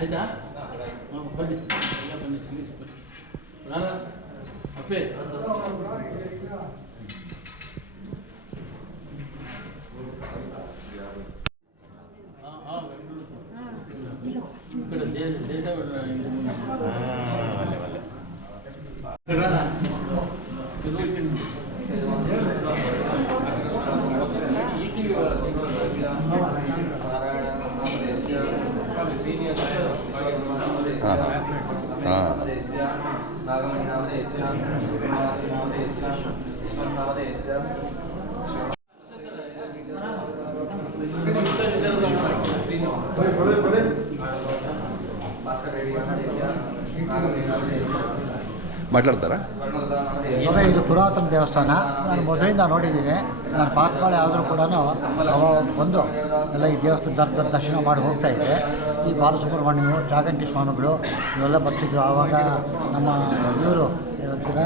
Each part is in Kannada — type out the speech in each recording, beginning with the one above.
ಆಯ್ತಾ ಬನ್ನಿ ಎಲ್ಲ ಬನ್ನಿ ನಾನು ಅಪ್ಪೆ ಮಾತಾಡ್ತಾರಾ? ಇದು ಪುರಾತನ ದೇವಸ್ಥಾನ. ನಾನು ಮೊದಲಿಂದ ನೋಡಿದ್ದೀನಿ. ನಾನು ಪಾತ್ಮಾಳೆ ಆದರೂ ಕೂಡ ಬಂದು ಎಲ್ಲ ಈ ದೇವಸ್ಥಾನದ ದರ್ಶನ ಮಾಡಿ ಹೋಗ್ತಾ ಇದ್ದೆ. ಈ ಬಾಲಸುಬ್ರಹ್ಮಣ್ಯರು, ಜಾಗಂಟಿ ಸ್ವಾಮಿಗಳು ಇವೆಲ್ಲ ಬರ್ತಿದ್ರು. ಆವಾಗ ನಮ್ಮ ಇವರು ಏನಂತೀರ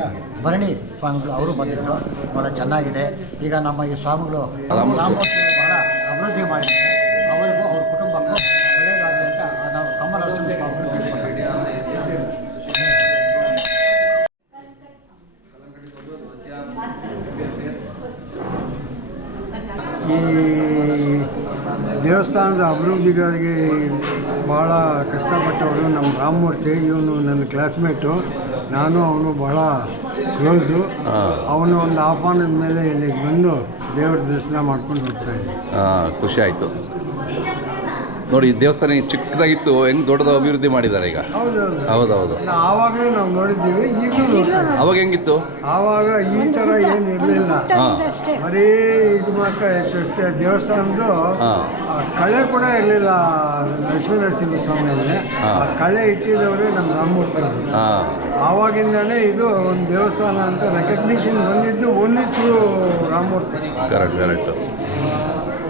ಭರಣಿ ಸ್ವಾಮಿಗಳು ಅವರು ಬಂದಿದ್ದರು. ಭಾಳ ಚೆನ್ನಾಗಿದೆ. ಈಗ ನಮ್ಮ ಈ ಸ್ವಾಮಿಗಳು ರಾಮಮೂರ್ತಿ ಭಾಳ ಅಭಿವೃದ್ಧಿ ಮಾಡಿದ್ದಾರೆ. ಅವರಿಗೂ ಅವ್ರ ಕುಟುಂಬಕ್ಕೂ ಒಳ್ಳೆಯದಾಗಲಿ ಅಂತ ನಾವು ಕಮಲಸ್ವಾಮಿ ಸ್ವಾಮಿಗಳು ಕೇಳ್ಕೊಳ್ತಾ ಈ ದೇವಸ್ಥಾನದ ಅಭಿವೃದ್ಧಿಗಾಗಿ ಭಾಳ ಕಷ್ಟಪಟ್ಟವರು ನಮ್ಮ ರಾಮಮೂರ್ತಿ. ಇವನು ನನ್ನ ಕ್ಲಾಸ್ಮೇಟು. ನಾನು ಅವನು ಭಾಳ ಕ್ಲೋಸು. ಅವನು ಒಂದು ಆಹ್ವಾನದ ಮೇಲೆ ಇಲ್ಲಿಗೆ ಬಂದು ದೇವರ ದರ್ಶನ ಮಾಡ್ಕೊಂಡು ಹೋಗ್ತಾಯಿದ್ದೆ. ಖುಷಿ ಆಯಿತು ನೋಡಿ. ದೇವಸ್ಥಾನ ಚಿಕ್ಕದಾಗಿತ್ತು, ಹೆಂಗೆ ದೊಡ್ಡದು ಅಭಿವೃದ್ಧಿ ಮಾಡಿದ್ದಾರೆ ಈಗ. ಹೌದೌದು. ಆವಾಗಲೂ ನಾವು ನೋಡಿದ್ದೀವಿ, ಈಗಲೂ. ಅವಾಗ ಹೆಂಗಿತ್ತು? ಆವಾಗ ಈ ಥರ ಏನು ಇರಲಿಲ್ಲ. ಬರೀ ಇದು ಮಾತ್ರ ಇತ್ತು ಅಷ್ಟೇ. ದೇವಸ್ಥಾನದ್ದು ಕಳೆ ಕೂಡ ಇರಲಿಲ್ಲ. ಲಕ್ಷ್ಮೀ ನರಸಿಂಹ ಸ್ವಾಮಿಯಲ್ಲಿ ಆ ಕಳೆ ಇಟ್ಟಿದ್ದವರೇ ನಮ್ಮ ರಾಮಮೂರ್ತಿ. ಆವಾಗಿಂದಲೇ ಇದು ಒಂದು ದೇವಸ್ಥಾನ ಅಂತ ರೆಕಗ್ನಿಷನ್ ಬಂದಿದ್ದು ಒಂದಿತ್ತು ರಾಮಮೂರ್ತಿ. ಕರೆಕ್ಟ್.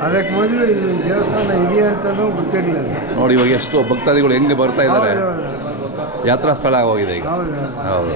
ಅದಕ್ಕೆ ಮೊದಲು ಇಲ್ಲಿ ದೇವಸ್ಥಾನ ಇದೆಯಾ ಅಂತಲೂ ಗೊತ್ತಿರಲಿಲ್ಲ. ನೋಡಿ ಇವಾಗ ಎಷ್ಟು ಭಕ್ತಾದಿಗಳು ಹೆಂಗೆ ಬರ್ತಾ ಇದ್ದಾರೆ. ಯಾತ್ರಾ ಸ್ಥಳ ಆಗೋಗಿದೆ ಈಗ. ಹೌದು.